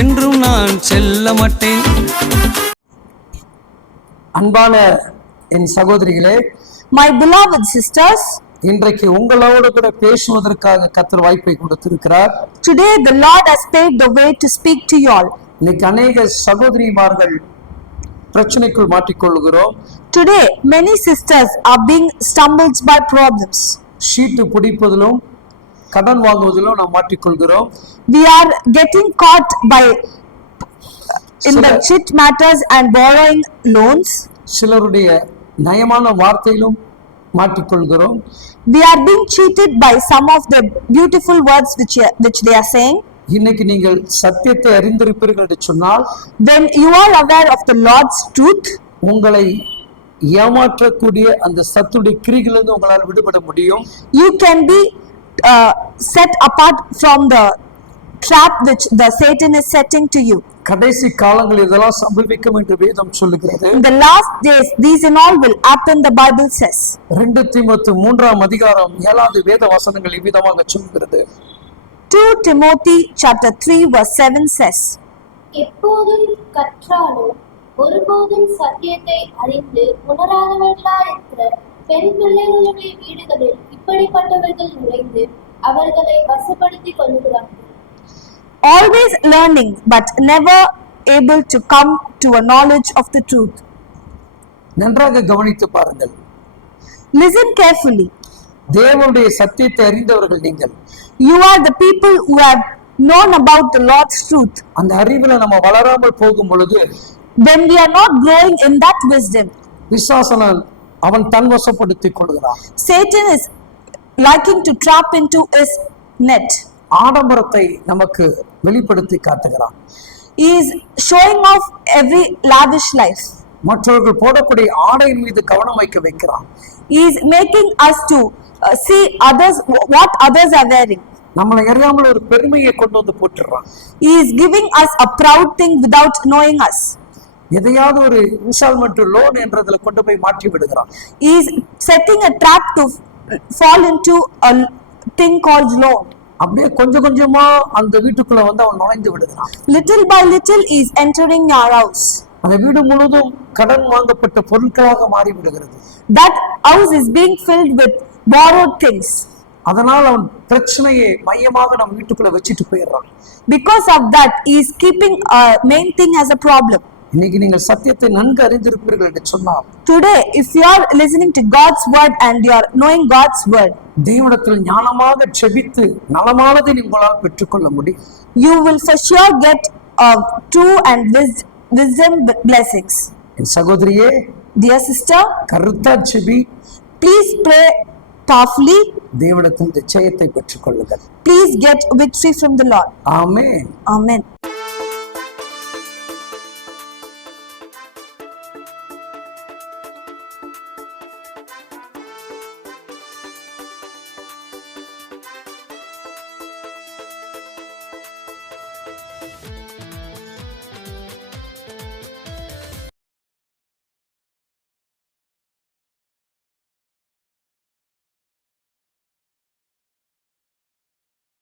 என்றும் நான் செல்ல மாட்டேன். அன்பான என் சகோதரிகளே, my beloved sisters, இன்றைக்கு உங்களோடு கூட பேசுவதற்காக கர்த்தர் வாய்ப்பை கொடுத்திருக்கிறார். today the Lord has paved the way to speak to you all. இன்னைக்கு அநேக சகோதரிமார்கள் பிரச்சனைக்குள் மாட்டிக்கொள்கிறோம். Today many sisters are being stumbled by problems. ஷீட்டு பிடிப்பதிலும் கடன் வாங்குவதிலும் நாம் மாட்டிக்கொள்கிறோம். We are getting caught by in the chit matters and borrowing loans. சிலருடைய நயமான வார்த்தையிலும் மாட்டிக்கொள்கிறோம். We are being cheated by some of the beautiful words which they are saying. இன்னைக்கு நீங்கள் சத்தியத்தை அறிந்திருப்பீர்கள் என்று சொன்னால், when you are aware of the Lord's truth, உங்களை ஏமாற்றக்கூடிய அந்த சத்துடைய கிரிகளிலிருந்து உங்களால் விடுபட முடியும். you can be set apart from the trap which the Satan is setting to you. கடைசி காலங்களில் இதெல்லாம் சம்பவிக்கும் என்று வேதம் சொல்லுகிறது. In the last days these and all will happen, the Bible says. 2 தீமோத்தேயு 3ஆம் அதிகாரம் 7வது வேத வசனங்கள் இவ்விதமாக சொல்கிறது. 2 Timothy chapter 3 verse 7 says, எப்போதும் கற்றாலும் ஒருபோதும் சத்தியத்தை அறிந்து உணராதவர்களாயிருக்கிற பெண் பிள்ளைகளுடைய வீடுகளில் இப்படிப்பட்டவர்கள் நுழைந்து அவர்களை வசப்படுத்திக் கொள்ளுகிறார்கள். always learning but never able to come to a knowledge of the truth. நன்றாக கவனித்து பாருங்கள். Listen carefully. தேவனுடைய சத்தியத்தை அறிந்தவர்கள் நீங்கள். You are the people who have known about the Lord's truth. அந்த அறிவில நம்ம வளராமல் போகும் பொழுது, when we are not growing in that wisdom, பிசாசன் அவன் தன் வசப்படுத்திக் கொள்கிறான். Satan is liking to trap into his net. ஆடம்பரத்தை நமக்கு வெளிப்படுத்தி காட்டுகிறான். He is showing off every lavish life. மற்றவர்கள் போடக்கூடிய ஆடையின் மீது கவனம் வைக்கிறான். He is making us to see others, what others are wearing. நம்மளை அறியாமல் ஒரு பெருமையை கொண்டு வந்து போட்டுறான். He is giving us a proud thing without knowing us. எதையாவது ஒரு இன்ஸ்டால்மெண்ட் லோன் என்றதுல கொண்டு போய் மாற்றி விடுகிறான். He is setting a trap to fall into a thing called loan. அப்படியே கொஞ்சம் கொஞ்சமா அந்த வீட்டுக்குள்ள வந்து அவன் நுழைந்து விடுகிறான். Little by little he is entering our house. அந்த வீடு முழுதும் கடன் வாங்கப்பட்ட பொருட்களாக மாறி விடுகிறது. That house is being filled with borrowed things. அதனால் அவன் பிரச்சனையை மையமாக நம்ம வீட்டுக்குள்ள வச்சிட்டு போயிடுறான். Because of that he is keeping a main thing as a problem. இன்னைக்கு நீங்கள் சத்தியத்தை நன்கு அறிந்திருப்பீர்கள் என்று சொன்னால், today if you are listening to God's word and you are knowing God's word, தேவனிடத்தில் ஞானமாக ஜெபித்து நலமானதை உங்களால் பெற்றுக்கொள்ள முடியும். you will for sure get true and wisdom blessings. என் சகோதரியே, dear sister, கருத்தா ஜெபி, please pray powerfully. தேவனிடத்தில் ஜெயத்தை பெற்றுக்கொள்ளுங்கள். Please get victory from the Lord. Amen. Amen.